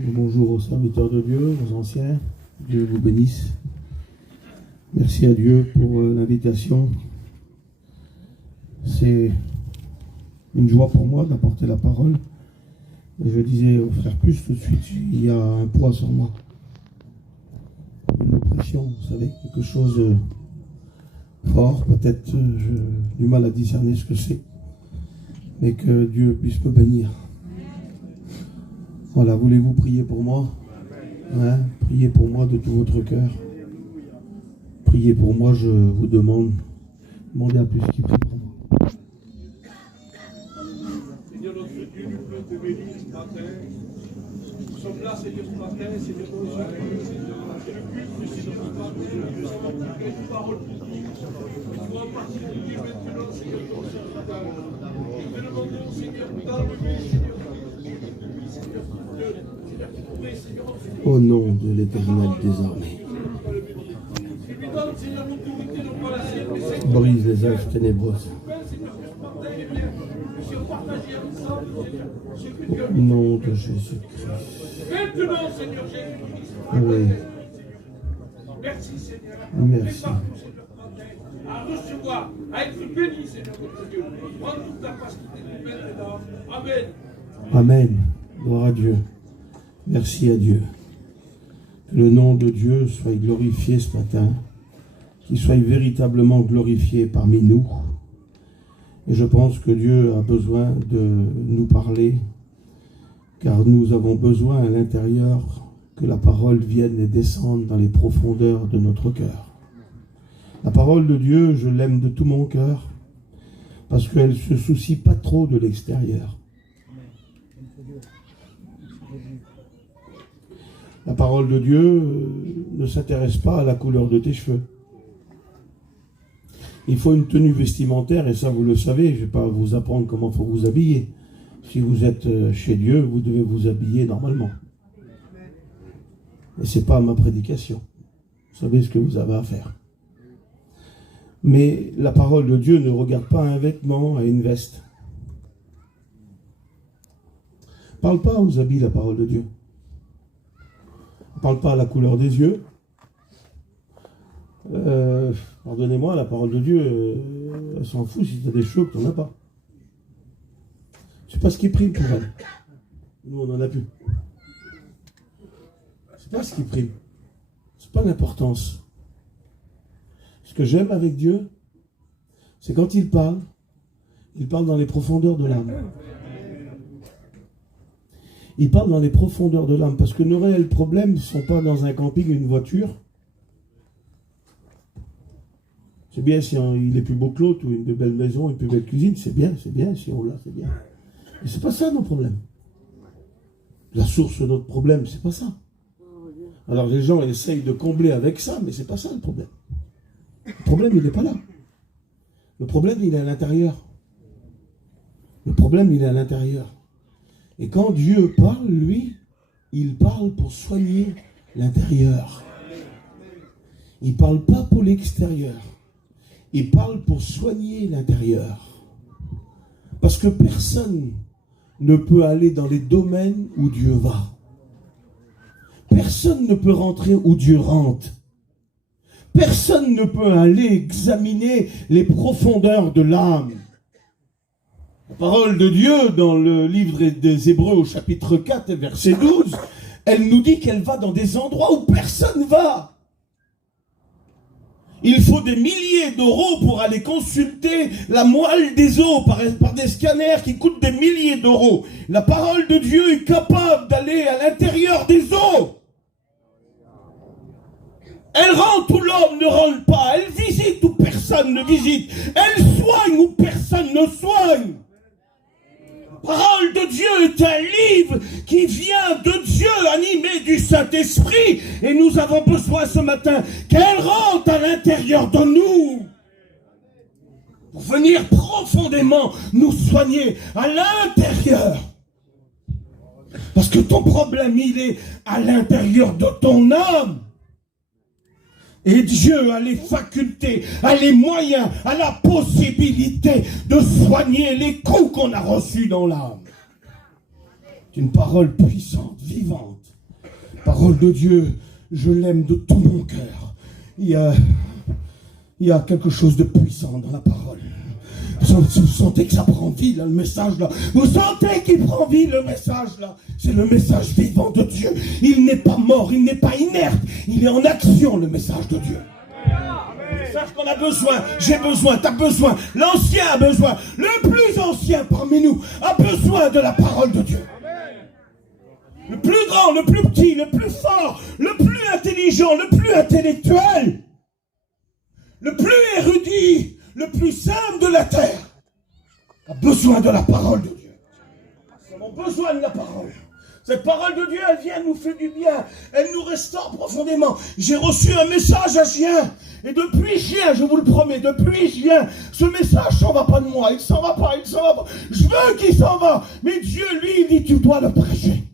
Bonjour aux serviteurs de Dieu, aux anciens. Dieu vous bénisse. Merci à Dieu pour l'invitation. C'est une joie pour moi d'apporter la parole. Et je disais au frère Plus tout de suite, il y a un poids sur moi. Une oppression, vous savez, quelque chose de fort. Peut-être j'ai du mal à discerner ce que c'est. Mais que Dieu puisse me bénir. Voilà, voulez-vous prier pour moi? Hein? Priez pour moi de tout votre cœur. Priez pour moi, je vous demande. Demandez à plus qui prie pour moi. Seigneur notre Dieu, nous te bénissons ce matin. Nous sommes là, Seigneur, ce matin, Seigneur, nous sommes et le but, Seigneur, ce matin, nous sommes une parole pour dire. Nous sommes en particulier maintenant, Seigneur, ton serviteur. Nous te demandons, Seigneur, d'enlever, Seigneur, au nom de l'Éternel désormais. Brise les œuvres ténébreuses. Au nom de Jésus-Christ. Maintenant, Seigneur Jésus-Christ. Oui. Merci, Seigneur. Merci. À recevoir, à être béni, Seigneur notre Dieu. Prends toute la place qui t'est maintenant. Amen. Amen. Gloire à Dieu. Merci à Dieu. Que le nom de Dieu soit glorifié ce matin. Qu'il soit véritablement glorifié parmi nous. Et je pense que Dieu a besoin de nous parler. Car nous avons besoin à l'intérieur que la parole vienne et descende dans les profondeurs de notre cœur. La parole de Dieu, je l'aime de tout mon cœur. Parce qu'elle ne se soucie pas trop de l'extérieur. La parole de Dieu ne s'intéresse pas à la couleur de tes cheveux. Il faut une tenue vestimentaire, et ça vous le savez, je ne vais pas vous apprendre comment il faut vous habiller. Si vous êtes chez Dieu, vous devez vous habiller normalement. Et ce n'est pas ma prédication. Vous savez ce que vous avez à faire. Mais la parole de Dieu ne regarde pas à un vêtement, à une veste. Parle pas aux habits, la parole de Dieu. Parle pas à la couleur des yeux. Pardonnez-moi, la parole de Dieu, elle s'en fout si tu as des cheveux que tu n'en as pas. C'est pas ce qui prime pour elle. Nous, on n'en a plus. C'est pas ce qui prime. C'est pas l'importance. Ce que j'aime avec Dieu, c'est quand il parle dans les profondeurs de l'âme. Il parle dans les profondeurs de l'âme, parce que nos réels problèmes ne sont pas dans un camping, une voiture. C'est bien si il est plus beau que l'autre, ou une belle maison, une plus belle cuisine, c'est bien, si on l'a, c'est bien. Mais c'est pas ça nos problèmes. La source de notre problème, c'est pas ça. Alors les gens essayent de combler avec ça, mais c'est pas ça le problème. Le problème, il n'est pas là. Le problème, il est à l'intérieur. Le problème, il est à l'intérieur. Et quand Dieu parle, lui, il parle pour soigner l'intérieur. Il ne parle pas pour l'extérieur. Il parle pour soigner l'intérieur. Parce que personne ne peut aller dans les domaines où Dieu va. Personne ne peut rentrer où Dieu rentre. Personne ne peut aller examiner les profondeurs de l'âme. La parole de Dieu, dans le livre des Hébreux au chapitre 4, verset 12, elle nous dit qu'elle va dans des endroits où personne ne va. Il faut des milliers d'euros pour aller consulter la moelle des os par des scanners qui coûtent des milliers d'euros. La parole de Dieu est capable d'aller à l'intérieur des os. Elle rentre où l'homme ne rentre pas. Elle visite où personne ne visite. Elle soigne où personne ne soigne. La parole de Dieu est un livre qui vient de Dieu, animé du Saint-Esprit. Et nous avons besoin ce matin qu'elle rentre à l'intérieur de nous. Pour venir profondément nous soigner à l'intérieur. Parce que ton problème, il est à l'intérieur de ton âme. Et Dieu a les facultés, a les moyens, a la possibilité de soigner les coups qu'on a reçus dans l'âme. C'est une parole puissante, vivante. Parole de Dieu, je l'aime de tout mon cœur. Il y a quelque chose de puissant dans la parole. Vous sentez que ça prend vie, là, le message, là. Vous sentez qu'il prend vie, le message, là. C'est le message vivant de Dieu. Il n'est pas mort, il n'est pas inerte. Il est en action, le message de Dieu. C'est ça qu'on a besoin. J'ai besoin, t'as besoin. L'ancien a besoin. Le plus ancien parmi nous a besoin de la parole de Dieu. Le plus grand, le plus petit, le plus fort, le plus intelligent, le plus intellectuel, le plus érudit, le plus simple de la terre a besoin de la parole de Dieu. Nous avons besoin de la parole. Cette parole de Dieu, elle vient nous faire du bien. Elle nous restaure profondément. J'ai reçu un message à Gien. Et depuis Gien, je vous le promets, depuis Gien, ce message s'en va pas de moi. Il s'en va pas, il s'en va pas. Je veux qu'il s'en va. Mais Dieu, lui, il dit, tu dois le prêcher.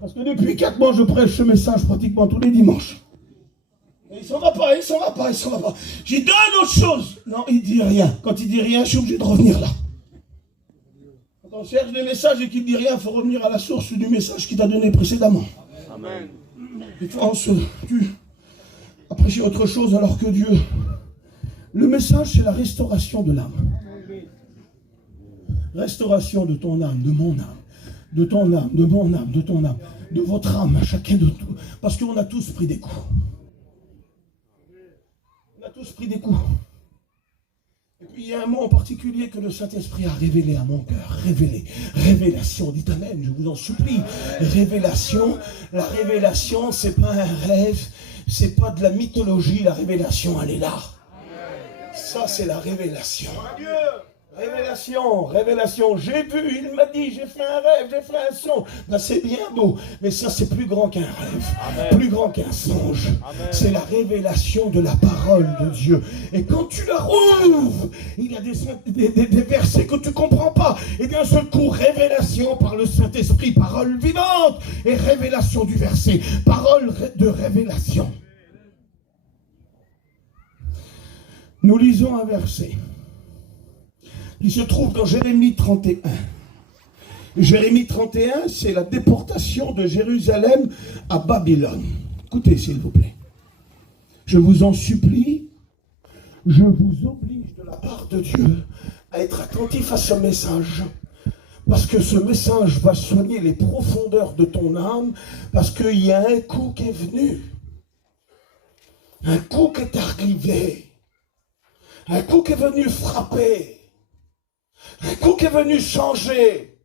Parce que depuis 4 mois, je prêche ce message pratiquement tous les dimanches. Et il s'en va pas, il s'en va pas, il s'en va pas. J'ai donné autre chose. Non, il dit rien. Quand il dit rien, je suis obligé de revenir là. Quand on cherche des messages et qu'il dit rien, il faut revenir à la source du message qu'il t'a donné précédemment. Amen. Et toi, tu as prêché autre chose alors que Dieu. Le message, c'est la restauration de l'âme. Restauration de ton âme, de mon âme. De ton âme, de mon âme, de ton âme, de votre âme, chacun de tout. Parce qu'on a tous pris des coups. On a tous pris des coups. Et puis il y a un mot en particulier que le Saint-Esprit a révélé à mon cœur. Révélé. Révélation. Dites amen, je vous en supplie. Révélation. La révélation, c'est pas un rêve. C'est pas de la mythologie. La révélation, elle est là. Ça, c'est la révélation. Révélation, révélation, j'ai vu, il m'a dit, j'ai fait un rêve, j'ai fait un songe. Ben, c'est bien beau, mais ça c'est plus grand qu'un rêve, Amen. Plus grand qu'un songe. C'est la révélation de la parole de Dieu. Et quand tu la rouvres, il y a des versets que tu ne comprends pas. Et d'un seul coup, révélation par le Saint-Esprit, parole vivante, et révélation du verset, parole de révélation. Nous lisons un verset qui se trouve dans Jérémie 31. Jérémie 31, c'est la déportation de Jérusalem à Babylone. Écoutez, s'il vous plaît. Je vous en supplie, je vous oblige de la part de Dieu à être attentif à ce message. Parce que ce message va soigner les profondeurs de ton âme, parce qu'il y a un coup qui est venu. Un coup qui est arrivé. Un coup qui est venu frapper. Un coup qui est venu changer.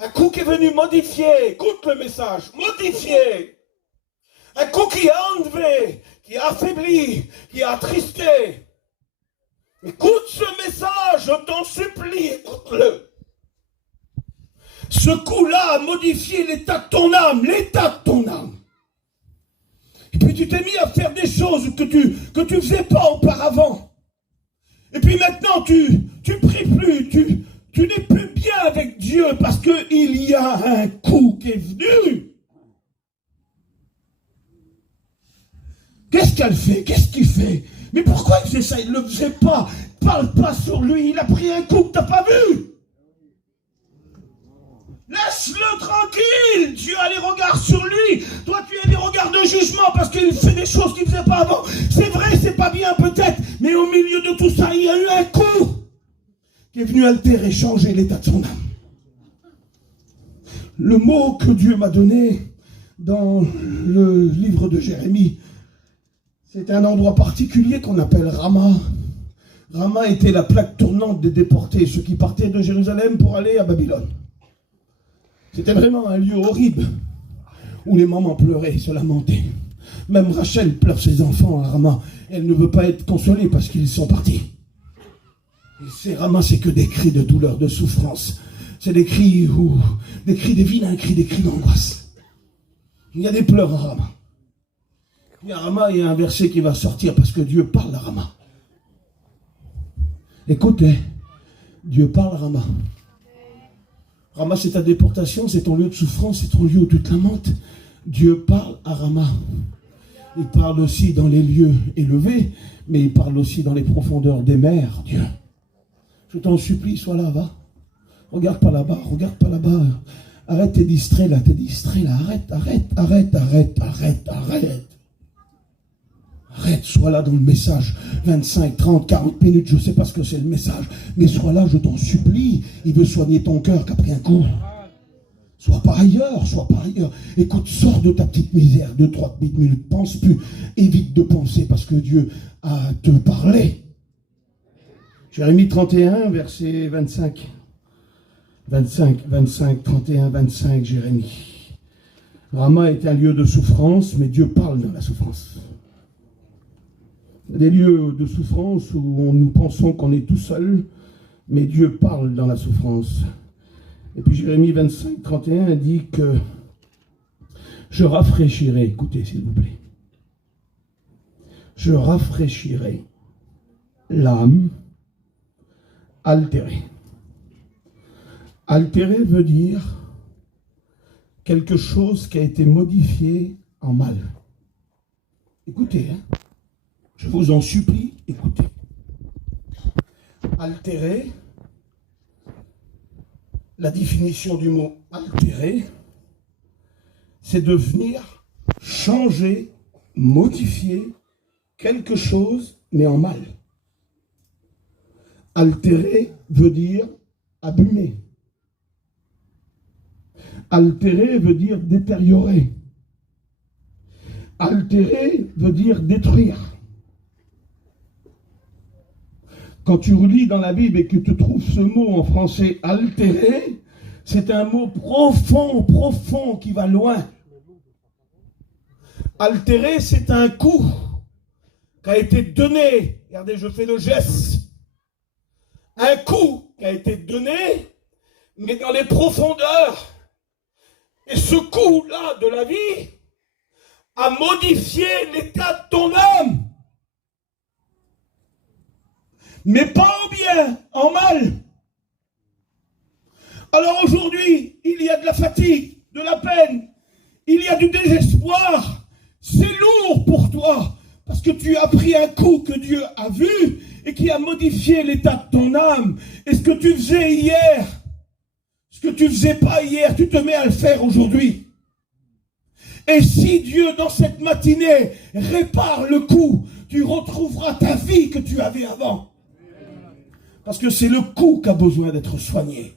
Un coup qui est venu modifier. Écoute le message. Modifier. Un coup qui a enlevé, qui a affaibli, qui a attristé. Écoute ce message, je t'en supplie, écoute-le. Ce coup-là a modifié l'état de ton âme, l'état de ton âme. Et puis tu t'es mis à faire des choses que tu faisais pas auparavant. Et puis maintenant, tu pries plus, tu n'es plus bien avec Dieu parce qu'il y a un coup qui est venu. Qu'est-ce qu'elle fait? Qu'est-ce qu'il fait? Mais pourquoi il fait ça? Il ne le faisait pas. Parle pas sur lui, il a pris un coup que tu n'as pas vu. Laisse-le tranquille. Dieu a les regards sur lui. Toi, tu as des regards de jugement parce qu'il fait des choses qu'il ne faisait pas avant. C'est vrai, c'est pas bien peut-être. Mais au milieu de tout ça, il y a eu un coup qui est venu altérer, changer l'état de son âme. Le mot que Dieu m'a donné dans le livre de Jérémie, c'est un endroit particulier qu'on appelle Rama. Rama était la plaque tournante des déportés, ceux qui partaient de Jérusalem pour aller à Babylone. C'était vraiment un lieu horrible, où les mamans pleuraient, se lamentaient. Même Rachel pleure ses enfants à Rama. Elle ne veut pas être consolée parce qu'ils sont partis. Et ces Rama, c'est que des cris de douleur, de souffrance. C'est des cris, des vilains cris, des cris d'angoisse. Il y a des pleurs à Rama. Et à Rama, il y a un verset qui va sortir parce que Dieu parle à Rama. Écoutez, Dieu parle à Rama. Rama, c'est ta déportation, c'est ton lieu de souffrance, c'est ton lieu où tu te lamentes. Dieu parle à Rama. Il parle aussi dans les lieux élevés, mais il parle aussi dans les profondeurs des mers, Dieu. Je t'en supplie, sois là, va. Regarde pas là-bas, regarde pas là-bas. Arrête, t'es distrait là, arrête. Arrête, sois là dans le message. 25, 30, 40 minutes, je ne sais pas ce que c'est le message, mais sois là, je t'en supplie. Il veut soigner ton cœur qu'après un coup. Sois pas ailleurs. Écoute, sors de ta petite misère, 2-3 petites minutes, pense plus. Évite de penser parce que Dieu a te parlé. Jérémie 31, verset 25. 25, 31, 25, Jérémie. Rama est un lieu de souffrance, mais Dieu parle dans la souffrance. Des lieux de souffrance où nous pensons qu'on est tout seul, mais Dieu parle dans la souffrance. Et puis Jérémie 25, 31 dit que je rafraîchirai, écoutez s'il vous plaît, je rafraîchirai l'âme altérée. Altéré veut dire quelque chose qui a été modifié en mal. Écoutez, je vous en supplie, écoutez. Altéré, la définition du mot altéré, c'est de venir changer, modifier quelque chose, mais en mal. Altéré veut dire abîmer. Altérer veut dire détériorer. Altérer veut dire détruire. Quand tu relis dans la Bible et que tu trouves ce mot en français altérer, c'est un mot profond qui va loin. Altérer, c'est un coup qui a été donné. Regardez, je fais le geste. Un coup qui a été donné, mais dans les profondeurs. Et ce coup-là de la vie a modifié l'état de ton âme. Mais pas en bien, en mal. Alors aujourd'hui, il y a de la fatigue, de la peine, il y a du désespoir. C'est lourd pour toi, parce que tu as pris un coup que Dieu a vu et qui a modifié l'état de ton âme. Et ce que tu faisais hier, ce que tu ne faisais pas hier, tu te mets à le faire aujourd'hui. Et si Dieu, dans cette matinée, répare le coup, tu retrouveras ta vie que tu avais avant. Parce que c'est le coup qui a besoin d'être soigné.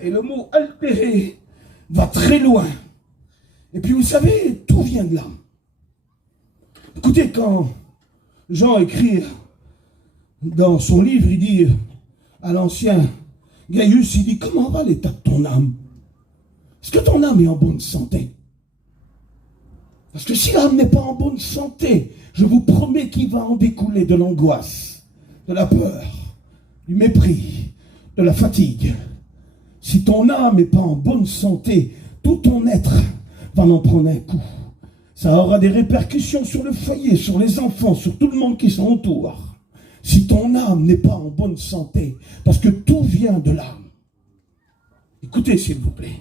Et le mot altéré va très loin. Et puis vous savez, tout vient de l'âme. Écoutez, quand Jean écrit dans son livre, il dit à l'ancien Gaius, il dit, comment va l'état de ton âme? Est-ce que ton âme est en bonne santé? Parce que si l'âme n'est pas en bonne santé, je vous promets qu'il va en découler de l'angoisse, de la peur, du mépris, de la fatigue. Si ton âme n'est pas en bonne santé, tout ton être va en prendre un coup. Ça aura des répercussions sur le foyer, sur les enfants, sur tout le monde qui sont autour. Si ton âme n'est pas en bonne santé, parce que tout vient de l'âme. Écoutez, s'il vous plaît.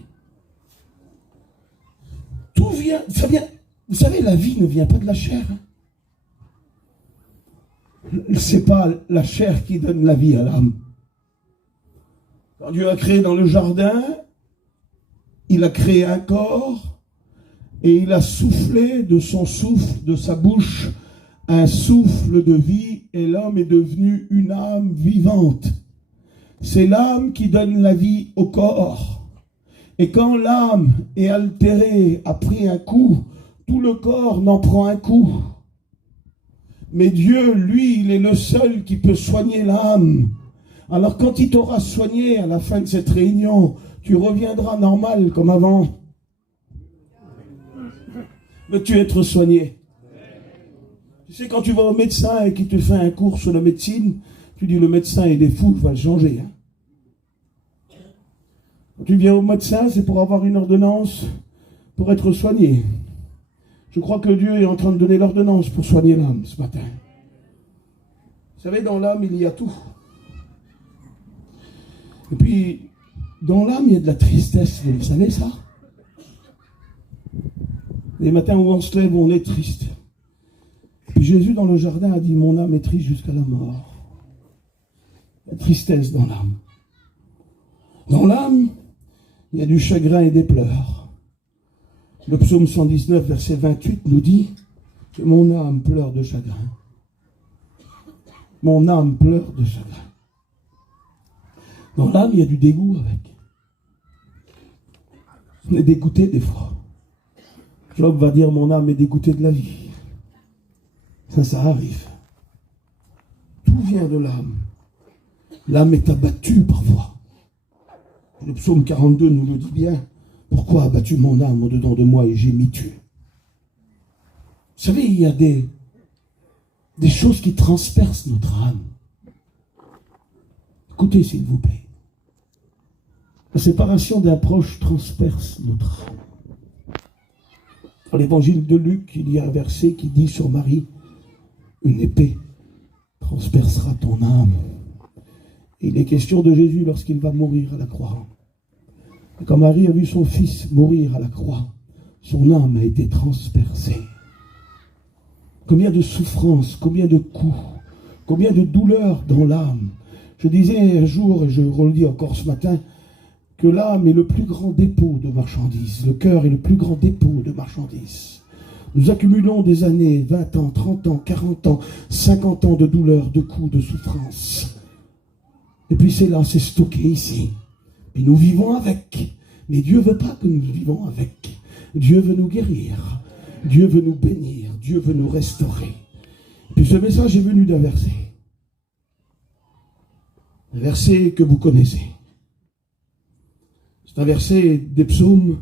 Tout vient, ça vient. Vous savez, la vie ne vient pas de la chair. C'est pas la chair qui donne la vie à l'âme. Quand Dieu a créé dans le jardin, il a créé un corps et il a soufflé de son souffle, de sa bouche, un souffle de vie et l'homme est devenu une âme vivante. C'est l'âme qui donne la vie au corps. Et quand l'âme est altérée, a pris un coup, tout le corps n'en prend un coup. Mais Dieu, lui, il est le seul qui peut soigner l'âme. Alors quand il t'aura soigné à la fin de cette réunion, tu reviendras normal comme avant. Veux-tu être soigné? Tu sais, quand tu vas au médecin et qu'il te fait un cours sur la médecine, tu dis le médecin il est fou, il va le changer. Hein. Quand tu viens au médecin, c'est pour avoir une ordonnance pour être soigné. Je crois que Dieu est en train de donner l'ordonnance pour soigner l'âme ce matin. Vous savez, dans l'âme, il y a tout. Et puis, dans l'âme, il y a de la tristesse. Vous savez ça? Les matins où on se lève, on est triste. Puis Jésus, dans le jardin, a dit, mon âme est triste jusqu'à la mort. La tristesse dans l'âme. Dans l'âme, Il y a du chagrin et des pleurs. Le psaume 119, verset 28 nous dit que mon âme pleure de chagrin. Mon âme pleure de chagrin. Dans l'âme, il y a du dégoût avec. On est dégoûté des fois. Job va dire, mon âme est dégoûtée de la vie. Ça arrive. Tout vient de l'âme. L'âme est abattue parfois. Le psaume 42 nous le dit bien. Pourquoi as-tu mon âme au-dedans de moi et gémis-tu? Vous savez, il y a des choses qui transpercent notre âme. Écoutez, s'il vous plaît. La séparation d'un proche transperce notre âme. Dans l'évangile de Luc, il y a un verset qui dit sur Marie, une épée transpercera ton âme. Et il est question de Jésus lorsqu'il va mourir à la croix. Et quand Marie a vu son fils mourir à la croix, son âme a été transpercée. Combien de souffrances, combien de coups, combien de douleurs dans l'âme. Je disais un jour, et je le dis encore ce matin, que l'âme est le plus grand dépôt de marchandises. Le cœur est le plus grand dépôt de marchandises. Nous accumulons des années, 20 ans, 30 ans, 40 ans, 50 ans de douleurs, de coups, de souffrances. Et puis c'est là, c'est stocké ici. Puis nous vivons avec. Mais Dieu ne veut pas que nous vivons avec. Dieu veut nous guérir. Dieu veut nous bénir. Dieu veut nous restaurer. Puis ce message est venu d'un verset. Un verset que vous connaissez. C'est un verset des psaumes,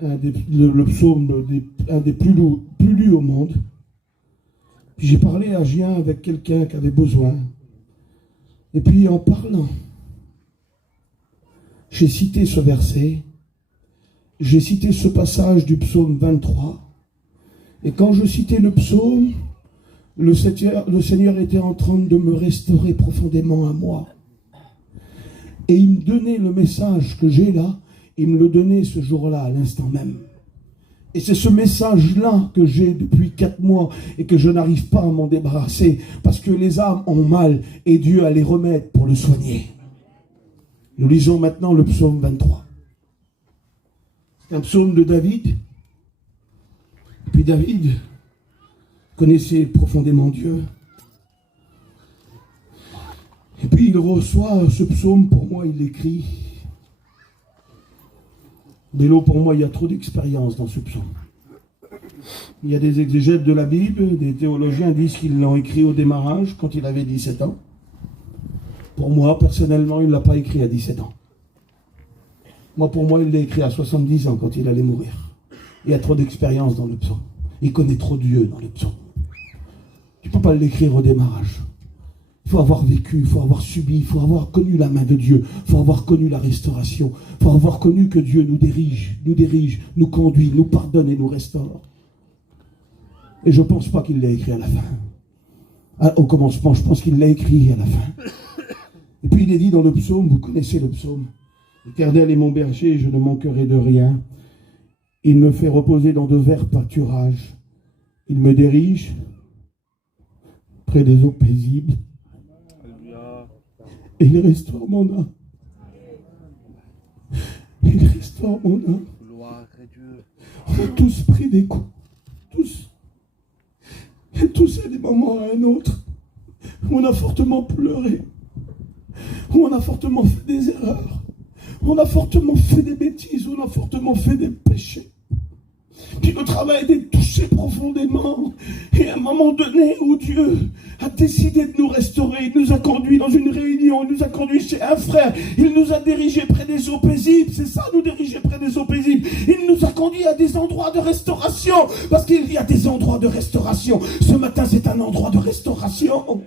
le psaume un des plus lus au monde. Puis j'ai parlé à Gien avec quelqu'un qui avait besoin. Et puis en parlant, j'ai cité ce verset, j'ai cité ce passage du psaume 23. Et quand je citais le psaume, le Seigneur était en train de me restaurer profondément à moi. Et il me donnait le message que j'ai là, il me le donnait ce jour-là, à l'instant même. Et c'est ce message-là que j'ai depuis 4 mois et que je n'arrive pas à m'en débarrasser parce que les âmes ont mal et Dieu a les remèdes pour le soigner. Nous lisons maintenant le psaume 23. C'est un psaume de David. Et puis David connaissait profondément Dieu. Et puis il reçoit ce psaume, pour moi il l'écrit. Bélo, pour moi il y a trop d'expérience dans ce psaume. Il y a des exégètes de la Bible, des théologiens disent qu'ils l'ont écrit au démarrage, quand il avait 17 ans. Pour moi, personnellement, il ne l'a pas écrit à 17 ans. Pour moi, il l'a écrit à 70 ans, quand il allait mourir. Il y a trop d'expérience dans le psaume. Il connaît trop Dieu dans le psaume. Tu ne peux pas l'écrire au démarrage. Il faut avoir vécu, il faut avoir subi, il faut avoir connu la main de Dieu, il faut avoir connu la restauration, il faut avoir connu que Dieu nous dirige, nous conduit, nous pardonne et nous restaure. Et je ne pense pas qu'il l'a écrit à la fin. Au commencement, je pense qu'il l'a écrit à la fin. Et puis il est dit dans le psaume, vous connaissez le psaume, « L'Éternel est mon berger, je ne manquerai de rien. Il me fait reposer dans de verts pâturages. Il me dirige près des eaux paisibles. Et il restaure mon âme. Il restaure mon âme. » On a tous pris des coups. Tous. Et tous à des moments à un autre. Où on a fortement pleuré. Où on a fortement fait des erreurs. Où on a fortement fait des bêtises. Où on a fortement fait des péchés. Puis le travail est touché profondément. Et à un moment donné où Dieu a décidé de nous restaurer, il nous a conduits dans une réunion, il nous a conduits chez un frère, il nous a dirigés près des eaux paisibles. C'est ça, nous diriger près des eaux paisibles. Il nous a conduits à des endroits de restauration. Parce qu'il y a des endroits de restauration. Ce matin, c'est un endroit de restauration.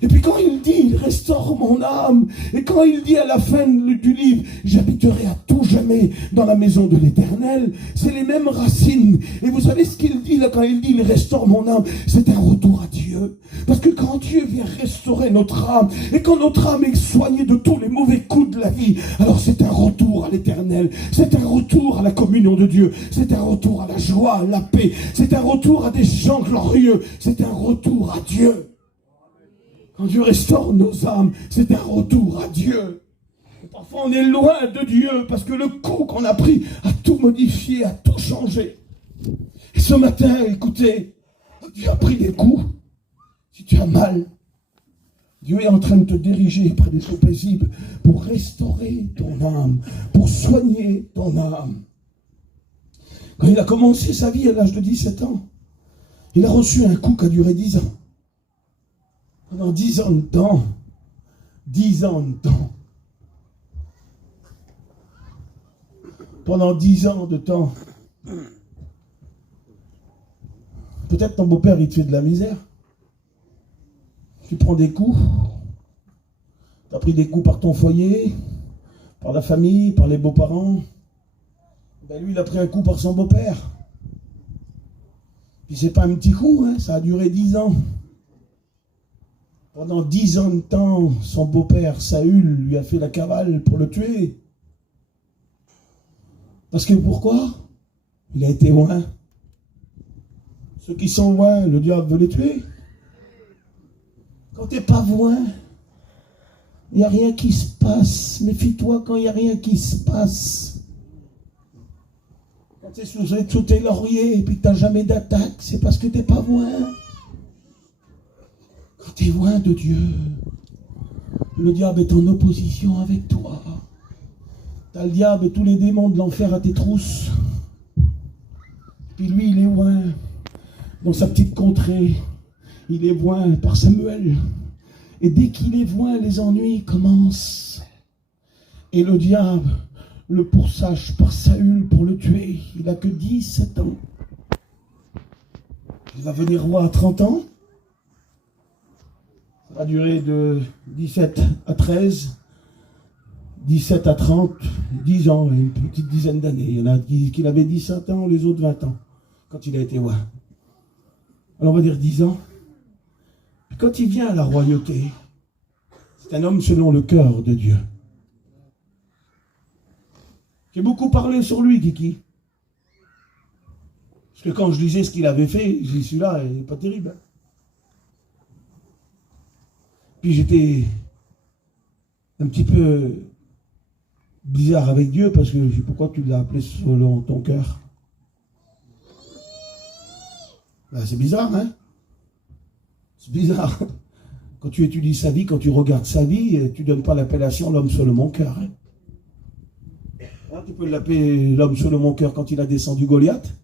Et puis quand il dit, il restaure mon âme. Et quand il dit à la fin du livre, j'habiterai à tout jamais dans la maison de l'Éternel, c'est les mêmes racines. Et vous savez ce qu'il dit là, quand il dit, il restaure mon âme, c'est un retour à Dieu. Parce que quand Dieu vient restaurer notre âme, et quand notre âme est soignée de tous les mauvais coups de la vie, alors c'est un retour à l'Éternel. C'est un retour à la communion de Dieu. C'est un retour à la joie, à la paix. C'est un retour à des gens glorieux. C'est un retour à Dieu. Quand Dieu restaure nos âmes, c'est un retour à Dieu. Parfois, on est loin de Dieu parce que le coup qu'on a pris a tout modifié, a tout changé. Et ce matin, écoutez, tu as pris des coups. Si tu as mal, Dieu est en train de te diriger près des choses paisibles pour restaurer ton âme, pour soigner ton âme. Quand il a commencé sa vie à l'âge de 17 ans, il a reçu un coup qui a duré 10 ans. Pendant 10 ans de temps, 10 ans de temps. Pendant 10 ans de temps. Peut-être ton beau-père, il te fait de la misère. Tu prends des coups. Tu as pris des coups par ton foyer, par la famille, par les beaux-parents. Ben lui, il a pris un coup par son beau-père. Puis c'est pas un petit coup, hein, ça a duré 10 ans. Pendant 10 ans de temps, son beau-père, Saül, lui a fait la cavale pour le tuer. Parce que pourquoi? Il a été loin. Ceux qui sont loin, le diable veut les tuer. Quand tu n'es pas loin, il n'y a rien qui se passe. Méfie-toi quand il n'y a rien qui se passe. Quand tu es sous tes lauriers et puis que tu n'as jamais d'attaque, c'est parce que tu n'es pas loin. Quand tu es loin de Dieu, le diable est en opposition avec toi. Tu as le diable et tous les démons de l'enfer à tes trousses. Puis lui, il est loin, dans sa petite contrée. Il est loin par Samuel. Et dès qu'il est loin, les ennuis commencent. Et le diable le poursache par Saül pour le tuer. Il n'a que 17 ans. Il va venir roi à 30 ans. Ça va durer de 17 à 13, 17 à 30, 10 ans, une petite dizaine d'années. Il y en a qui avait 17 ans, les autres 20 ans, quand il a été roi. Alors on va dire 10 ans. Puis quand il vient à la royauté, c'est un homme selon le cœur de Dieu. J'ai beaucoup parlé sur lui, Kiki. Parce que quand je lisais ce qu'il avait fait, j'ai dit celui-là, il n'est pas terrible. Puis j'étais un petit peu bizarre avec Dieu parce que je sais pourquoi tu l'as appelé selon ton cœur. Ben, c'est bizarre, hein? C'est bizarre. Quand tu étudies sa vie, quand tu regardes sa vie, tu ne donnes pas l'appellation l'homme selon mon cœur. Hein? Là, tu peux l'appeler l'homme selon mon cœur quand il a descendu Goliath.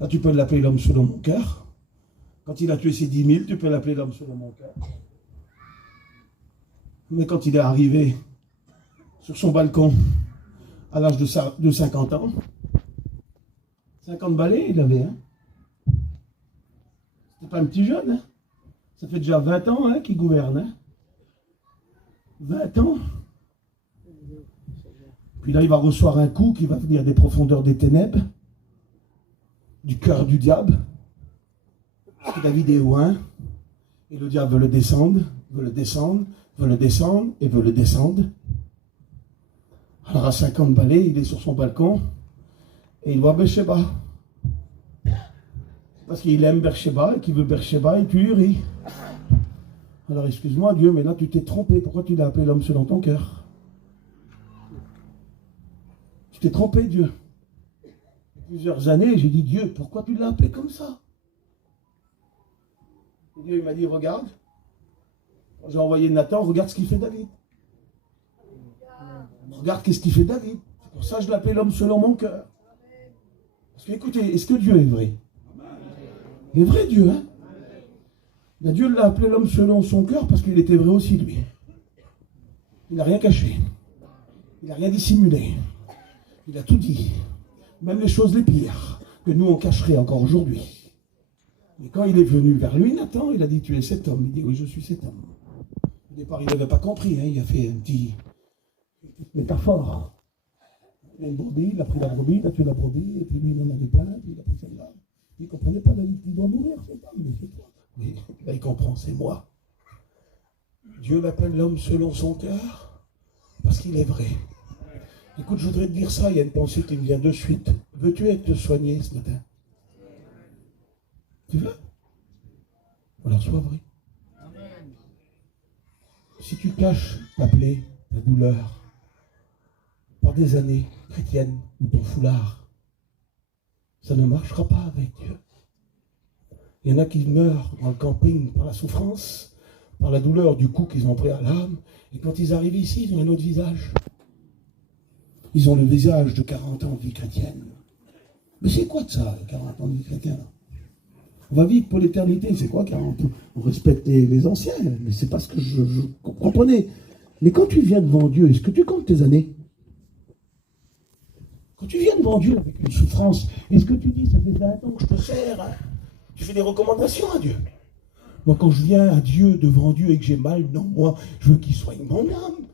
Là, tu peux l'appeler l'homme selon mon cœur. Quand il a tué ses 10 000, tu peux l'appeler l'homme selon mon cœur. Mais quand il est arrivé sur son balcon à l'âge de 50 ans, 50 balais il avait, hein. C'était pas un petit jeune, hein. Ça fait déjà 20 ans hein, qu'il gouverne. Hein. 20 ans. Puis là, il va recevoir un coup qui va venir des profondeurs des ténèbres, du cœur du diable. Parce que David est loin, et le diable veut le descendre, veut le descendre, veut le descendre, et veut le descendre. Alors à 50 balais, il est sur son balcon, et il voit Beersheba. Parce qu'il aime Beersheba, et qu'il veut Beersheba, et tu Uri. Alors excuse-moi Dieu, mais là tu t'es trompé, pourquoi tu l'as appelé l'homme selon ton cœur? Tu t'es trompé Dieu. Plusieurs années, j'ai dit Dieu, pourquoi tu l'as appelé comme ça? Et Dieu il m'a dit, regarde, quand j'ai envoyé Nathan, regarde ce qu'il fait David. Regarde qu'est-ce qu'il fait David. C'est pour ça que je l'appelle l'homme selon mon cœur. Parce que écoutez, est-ce que Dieu est vrai? Il est vrai Dieu, hein? Mais Dieu l'a appelé l'homme selon son cœur parce qu'il était vrai aussi lui. Il n'a rien caché. Il n'a rien dissimulé. Il a tout dit. Même les choses les pires que nous on cacherait encore aujourd'hui. Mais quand il est venu vers lui, Nathan, il a dit, tu es cet homme. Il dit, oui, je suis cet homme. Au départ, il n'avait pas compris. Hein. Il a fait une petite métaphore. Il a une brebis, il a pris la brebis, il a tué la brebis, et puis lui, il en avait plein, puis il a pris celle-là. Il ne comprenait pas, David, il doit mourir, cet homme, mais c'est toi. Mais là, il comprend, c'est moi. Dieu l'appelle l'homme selon son cœur, parce qu'il est vrai. Écoute, je voudrais te dire ça, il y a une pensée qui me vient de suite. Veux-tu être soigné ce matin? Tu veux? Alors sois vrai. Si tu caches ta plaie, ta douleur, par des années chrétiennes ou ton foulard, ça ne marchera pas avec Dieu. Il y en a qui meurent dans le camping par la souffrance, par la douleur du coup qu'ils ont pris à l'âme, et quand ils arrivent ici, ils ont un autre visage. Ils ont le visage de 40 ans de vie chrétienne. Mais c'est quoi de ça, 40 ans de vie chrétienne? On va vivre pour l'éternité, c'est quoi 40 ans? On respecte les anciens, mais c'est pas ce que je comprenais. Mais quand tu viens devant Dieu, est-ce que tu comptes tes années? Quand tu viens devant Dieu avec une souffrance, est-ce que tu dis, ça fait 20 ans que je te sers, hein? Tu fais des recommandations à Dieu. Moi, quand je viens à Dieu, devant Dieu, et que j'ai mal, non, moi, je veux qu'il soigne mon âme.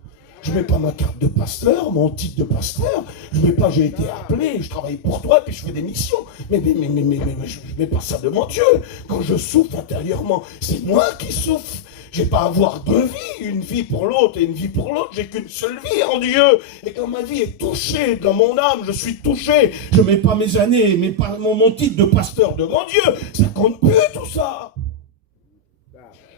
Je ne mets pas ma carte de pasteur, mon titre de pasteur. Je ne mets pas j'ai été appelé, je travaille pour toi, puis je fais des missions. Mais je ne mets pas ça devant Dieu. Quand je souffre intérieurement, c'est moi qui souffre. Je n'ai pas à avoir deux vies, une vie pour l'autre et une vie pour l'autre. J'ai qu'une seule vie en Dieu. Et quand ma vie est touchée dans mon âme, je suis touché. Je ne mets pas mes années, mais pas mon titre de pasteur devant Dieu. Ça compte plus tout ça.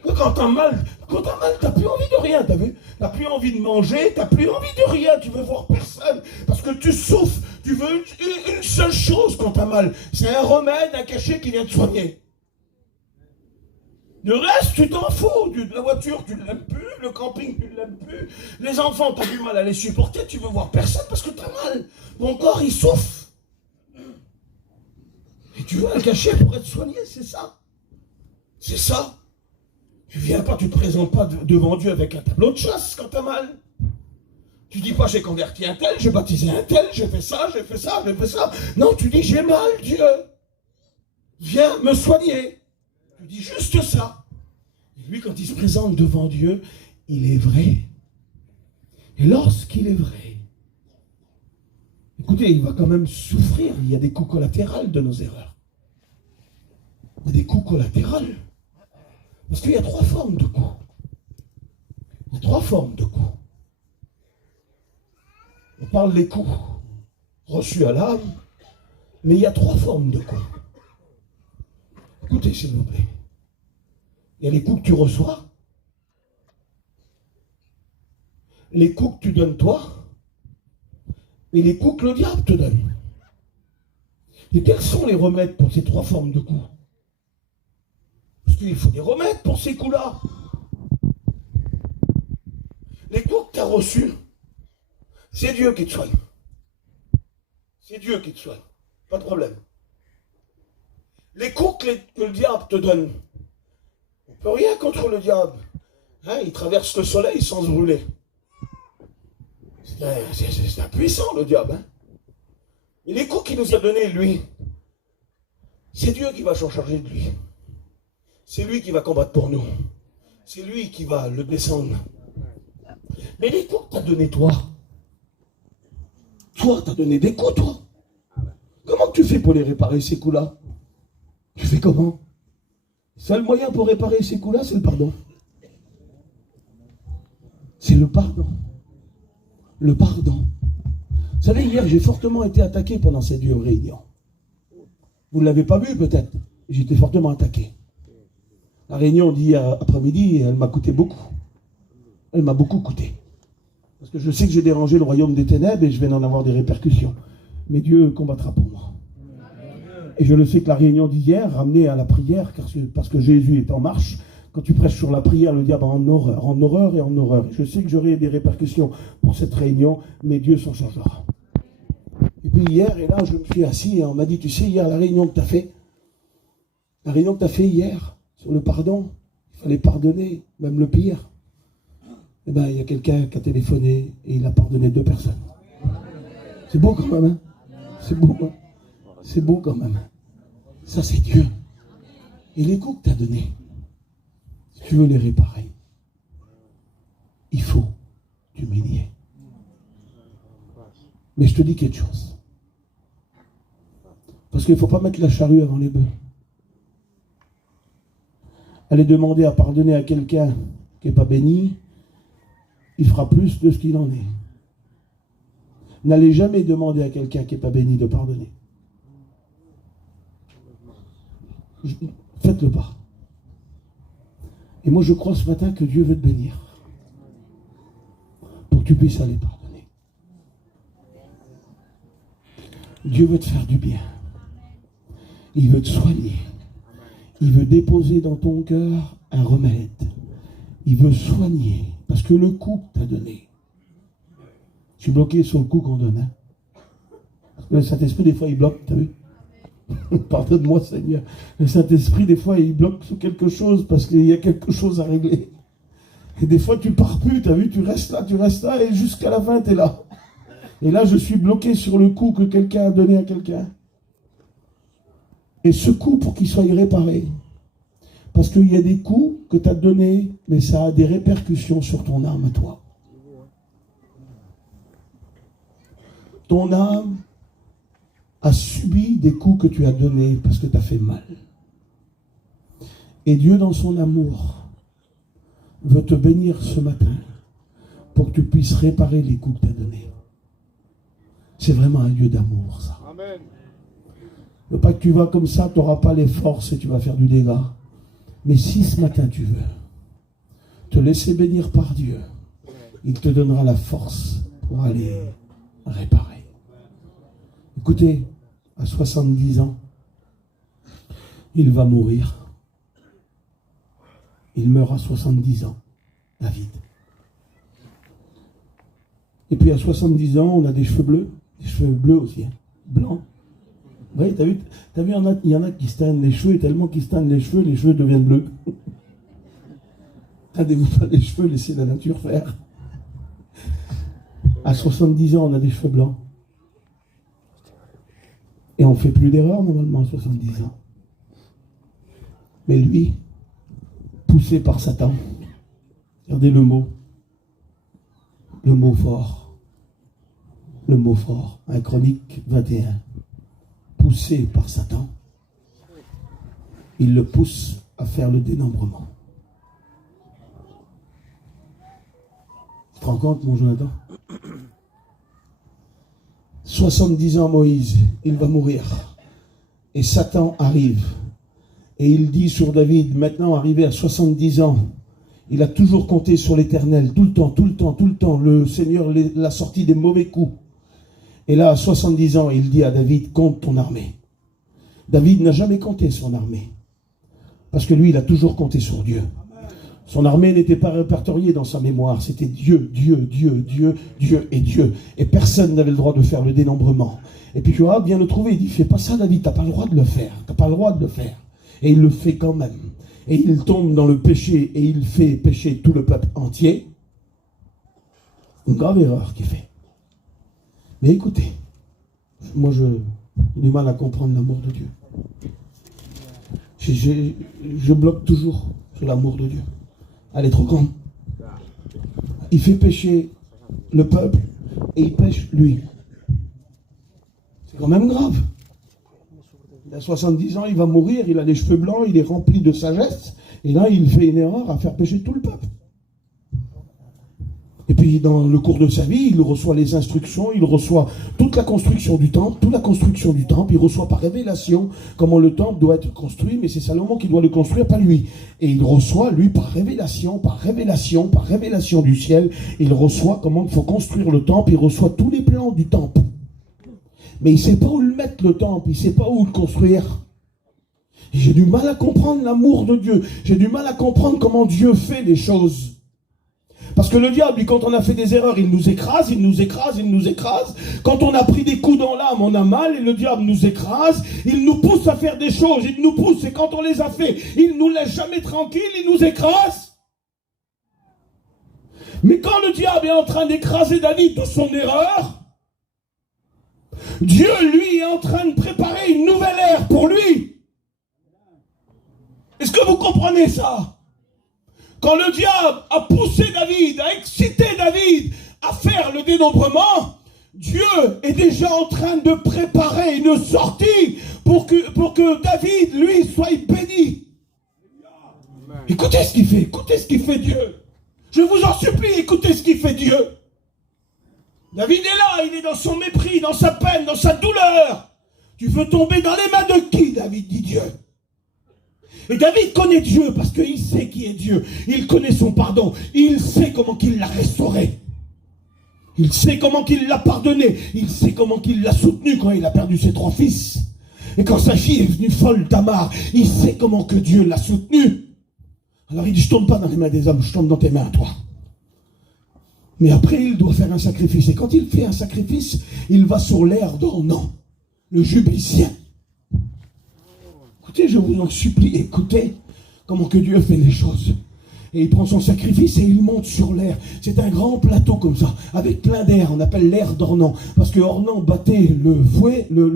Quand t'as mal, t'as plus envie de rien, t'as vu? T'as plus envie de manger, t'as plus envie de rien, tu veux voir personne, parce que tu souffres, tu veux une seule chose quand t'as mal, c'est un remède, un cachet qui vient te soigner. Le reste, tu t'en fous, la voiture, tu ne l'aimes plus, le camping, tu ne l'aimes plus, les enfants, t'as du mal à les supporter, tu veux voir personne parce que t'as mal. Ton corps, il souffre. Et tu veux un cachet pour être soigné, c'est ça. C'est ça. Tu viens pas, tu te présentes pas devant Dieu avec un tableau de chasse quand t'as mal. Tu dis pas j'ai converti un tel, j'ai baptisé un tel, j'ai fait ça, j'ai fait ça, j'ai fait ça. Non, tu dis j'ai mal, Dieu. Viens me soigner. Tu dis juste ça. Et lui, quand il se présente devant Dieu, il est vrai. Et lorsqu'il est vrai, écoutez, il va quand même souffrir. Il y a des coups collatéraux de nos erreurs. Il y a des coups collatéraux. Parce qu'il y a 3 formes de coups. Il y a 3 formes de coups. On parle des coups reçus à l'âme, mais il y a 3 formes de coups. Écoutez, s'il vous plaît. Il y a les coups que tu reçois, les coups que tu donnes toi, et les coups que le diable te donne. Et quels sont les remèdes pour ces 3 formes de coups? Parce qu'il faut des remèdes pour ces coups-là. Les coups que tu as reçus, c'est Dieu qui te soigne. C'est Dieu qui te soigne. Pas de problème. Les coups que le diable te donne, on ne peut rien contre le diable. Hein, il traverse le soleil sans se brûler. C'est impuissant, le diable. Hein. Et les coups qu'il nous a donnés, lui, c'est Dieu qui va s'en charger de lui. C'est lui qui va combattre pour nous. C'est lui qui va le descendre. Mais les coups que tu as donnés, toi, tu as donné des coups, toi. Comment tu fais pour les réparer, ces coups-là? Tu fais comment? Le seul moyen pour réparer ces coups-là, c'est le pardon. C'est le pardon. Le pardon. Vous savez, hier, j'ai fortement été attaqué pendant ces 2 réunions. Vous ne l'avez pas vu, peut-être. J'étais fortement attaqué. La réunion d'hier après-midi, elle m'a coûté beaucoup. Elle m'a beaucoup coûté. Parce que je sais que j'ai dérangé le royaume des ténèbres et je vais en avoir des répercussions. Mais Dieu combattra pour moi. Et je le sais que la réunion d'hier ramenait à la prière, parce que Jésus est en marche. Quand tu prêches sur la prière, le diable en horreur et en horreur. Je sais que j'aurai des répercussions pour cette réunion, mais Dieu s'en chargera. Et puis hier, et là, je me suis assis et on m'a dit, tu sais, hier, la réunion que tu as fait hier, sur le pardon, il fallait pardonner, même le pire. Eh bien, il y a quelqu'un qui a téléphoné et il a pardonné 2 personnes. C'est beau quand même, hein? C'est beau, hein? C'est beau quand même. Ça, c'est Dieu. Et les coups que tu as donnés, si tu veux les réparer, il faut t'humilier. Mais je te dis quelque chose. Parce qu'il ne faut pas mettre la charrue avant les bœufs. Aller demander à pardonner à quelqu'un qui n'est pas béni, il fera plus de ce qu'il en est. N'allez jamais demander à quelqu'un qui n'est pas béni de pardonner. Faites-le pas. Et moi je crois ce matin que Dieu veut te bénir. Pour pour que tu puisses aller pardonner. Dieu veut te faire du bien. Il veut te soigner. Il veut déposer dans ton cœur un remède. Il veut soigner. Parce que le coup que tu as donné, je suis bloqué sur le coup qu'on donne. Hein? Parce que le Saint-Esprit, des fois, il bloque, tu as vu? Pardonne-moi, Seigneur. Le Saint-Esprit, des fois, il bloque sur quelque chose parce qu'il y a quelque chose à régler. Et des fois, tu pars plus, tu as vu? Tu restes là, et jusqu'à la fin, tu es là. Et là, je suis bloqué sur le coup que quelqu'un a donné à quelqu'un. Et ce coup, pour qu'il soit réparé. Parce qu'il y a des coups que tu as donnés, mais ça a des répercussions sur ton âme, toi. Ton âme a subi des coups que tu as donnés parce que tu as fait mal. Et Dieu, dans son amour, veut te bénir ce matin pour que tu puisses réparer les coups que tu as donnés. C'est vraiment un Dieu d'amour, ça. Amen. Ne veut pas que tu vas comme ça, tu n'auras pas les forces et tu vas faire du dégât. Mais si ce matin tu veux te laisser bénir par Dieu, il te donnera la force pour aller réparer. Écoutez, à 70 ans, il va mourir. Il meurt à 70 ans, David. Et puis à 70 ans, on a des cheveux bleus aussi, hein, blancs. Oui, t'as vu, il y en a qui se teignent les cheveux, et tellement qu'ils se teignent les cheveux deviennent bleus. Tendez-vous pas les cheveux, laissez la nature faire. À 70 ans, on a des cheveux blancs. Et on ne fait plus d'erreurs normalement à 70 ans. Mais lui, poussé par Satan, regardez le mot fort, 1 Chronique 21. Poussé par Satan, il le pousse à faire le dénombrement. Tu te rends compte, mon Jonathan? 70 ans, Moïse, il va mourir. Et Satan arrive. Et il dit sur David, maintenant arrivé à 70 ans, il a toujours compté sur l'Éternel, tout le temps. Le Seigneur l'a sorti des mauvais coups. Et là, à 70 ans, il dit à David, compte ton armée. David n'a jamais compté son armée. Parce que lui, il a toujours compté sur Dieu. Son armée n'était pas répertoriée dans sa mémoire. C'était Dieu. Et personne n'avait le droit de faire le dénombrement. Et puis Joab vient le trouver. Il dit, fais pas ça, David, t'as pas le droit de le faire. Et il le fait quand même. Et il tombe dans le péché et il fait pécher tout le peuple entier. Une grave erreur qu'il fait. Mais écoutez, moi j'ai du mal à comprendre l'amour de Dieu. Je bloque toujours sur l'amour de Dieu. Elle est trop grande. Il fait pécher le peuple et il pêche lui. C'est quand même grave. Il a 70 ans, il va mourir, il a les cheveux blancs, il est rempli de sagesse. Et là, il fait une erreur à faire pécher tout le peuple. Et puis, dans le cours de sa vie, il reçoit les instructions, il reçoit toute la construction du temple, il reçoit par révélation comment le temple doit être construit, mais c'est Salomon qui doit le construire, pas lui. Et il reçoit, lui, par révélation du ciel, il reçoit comment il faut construire le temple, il reçoit tous les plans du temple. Mais il ne sait pas où le mettre, le temple, il ne sait pas où le construire. J'ai du mal à comprendre l'amour de Dieu, j'ai du mal à comprendre comment Dieu fait les choses. Parce que le diable, lui, quand on a fait des erreurs, il nous écrase. Quand on a pris des coups dans l'âme, on a mal et le diable nous écrase. Il nous pousse à faire des choses, il nous pousse et quand on les a fait, il ne nous laisse jamais tranquilles, il nous écrase. Mais quand le diable est en train d'écraser David de son erreur, Dieu, lui, est en train de préparer une nouvelle ère pour lui. Est-ce que vous comprenez ça? Quand le diable a poussé David, a excité David à faire le dénombrement, Dieu est déjà en train de préparer une sortie pour que David, lui, soit béni. Écoutez ce qu'il fait Dieu. Je vous en supplie, écoutez ce qu'il fait Dieu. David est là, il est dans son mépris, dans sa peine, dans sa douleur. Tu veux tomber dans les mains de qui, David, dit Dieu? Et David connaît Dieu parce qu'il sait qui est Dieu. Il connaît son pardon. Il sait comment qu'il l'a restauré. Il sait comment qu'il l'a pardonné. Il sait comment qu'il l'a soutenu quand il a perdu ses 3 fils. Et quand sa fille est venue folle, Tamar, il sait comment que Dieu l'a soutenu. Alors il dit, je tombe pas dans les mains des hommes, je tombe dans tes mains à toi. Mais après, il doit faire un sacrifice. Et quand il fait un sacrifice, il va sur l'air d'Ornan, le Jubicien. Écoutez, je vous en supplie, écoutez comment que Dieu fait les choses. Et il prend son sacrifice et il monte sur l'air. C'est un grand plateau comme ça, avec plein d'air. On appelle l'air d'Ornan. Parce que Ornan battait le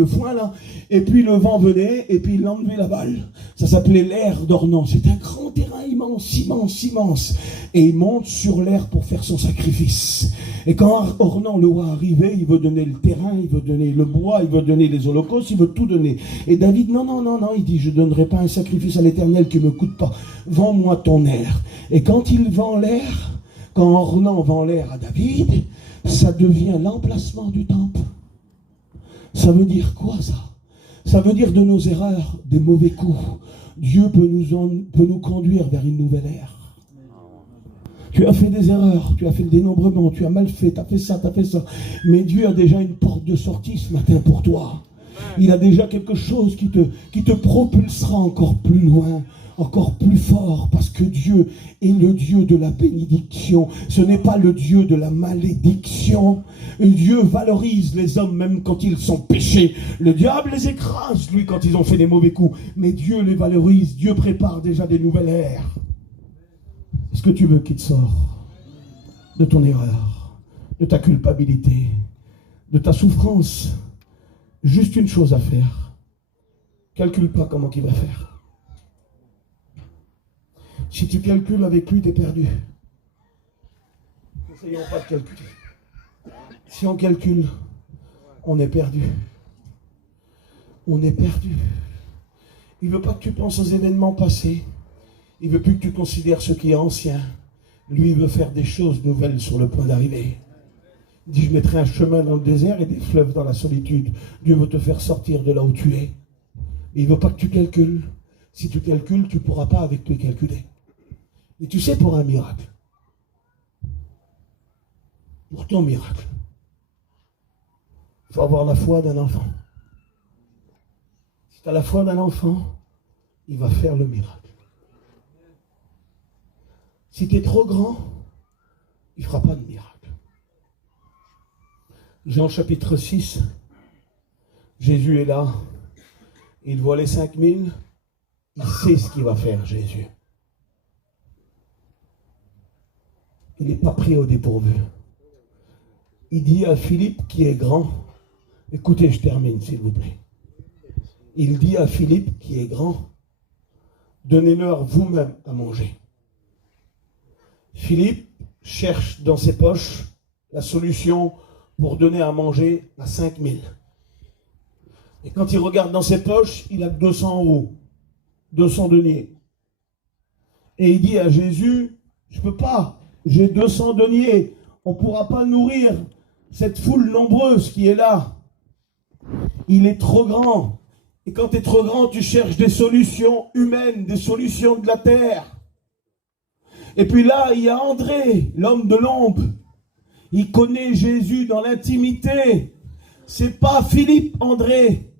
foin là, et puis le vent venait, et puis il enlevait la balle. Ça s'appelait l'air d'Ornan. C'est un grand terrain immense, immense, immense. Et il monte sur l'air pour faire son sacrifice. Et quand Ornan le voit arriver, il veut donner le terrain, il veut donner le bois, il veut donner les holocaustes, il veut tout donner. Et David, non, il dit, je ne donnerai pas un sacrifice à l'Éternel qui ne me coûte pas. Vends-moi ton air. Et quand il vend l'air, quand Ornan vend l'air à David, ça devient l'emplacement du temple. Ça veut dire quoi ça? Ça veut dire de nos erreurs, des mauvais coups. Dieu peut nous conduire vers une nouvelle ère. Tu as fait des erreurs, tu as fait le dénombrement, tu as mal fait, tu as fait ça, tu as fait ça. Mais Dieu a déjà une porte de sortie ce matin pour toi. Il a déjà quelque chose qui te propulsera encore plus loin, encore plus fort, parce que Dieu est le Dieu de la bénédiction. Ce n'est pas le Dieu de la malédiction. Dieu valorise les hommes même quand ils sont péchés. Le diable les écrase, lui, quand ils ont fait des mauvais coups. Mais Dieu les valorise. Dieu prépare déjà des nouvelles ères. Est-ce que tu veux qu'il te sorte de ton erreur, de ta culpabilité, de ta souffrance? Juste une chose à faire. Calcule pas comment il va faire. Si tu calcules avec lui, tu es perdu. N'essayons pas de calculer. Si on calcule, on est perdu. On est perdu. Il ne veut pas que tu penses aux événements passés. Il ne veut plus que tu considères ce qui est ancien. Lui, il veut faire des choses nouvelles sur le point d'arriver. Il dit, je mettrai un chemin dans le désert et des fleuves dans la solitude. Dieu veut te faire sortir de là où tu es. Mais il ne veut pas que tu calcules. Si tu calcules, tu ne pourras pas avec lui calculer. Et tu sais, pour un miracle, pour ton miracle, il faut avoir la foi d'un enfant. Si tu as la foi d'un enfant, il va faire le miracle. Si tu es trop grand, il ne fera pas de miracle. Jean chapitre 6, Jésus est là, il voit les 5000, il sait ce qu'il va faire, Jésus. Il n'est pas pris au dépourvu. Il dit à Philippe qui est grand, écoutez, je termine s'il vous plaît. Il dit à Philippe qui est grand, donnez-leur vous-même à manger. Philippe cherche dans ses poches la solution pour donner à manger à 5000. Et quand il regarde dans ses poches, il a 200 euros, 200 deniers. Et il dit à Jésus, je ne peux pas, j'ai 200 deniers, on ne pourra pas nourrir cette foule nombreuse qui est là. Il est trop grand. Et quand tu es trop grand, tu cherches des solutions humaines, des solutions de la terre. Et puis là, il y a André, l'homme de l'ombre. Il connaît Jésus dans l'intimité. C'est pas Philippe, André.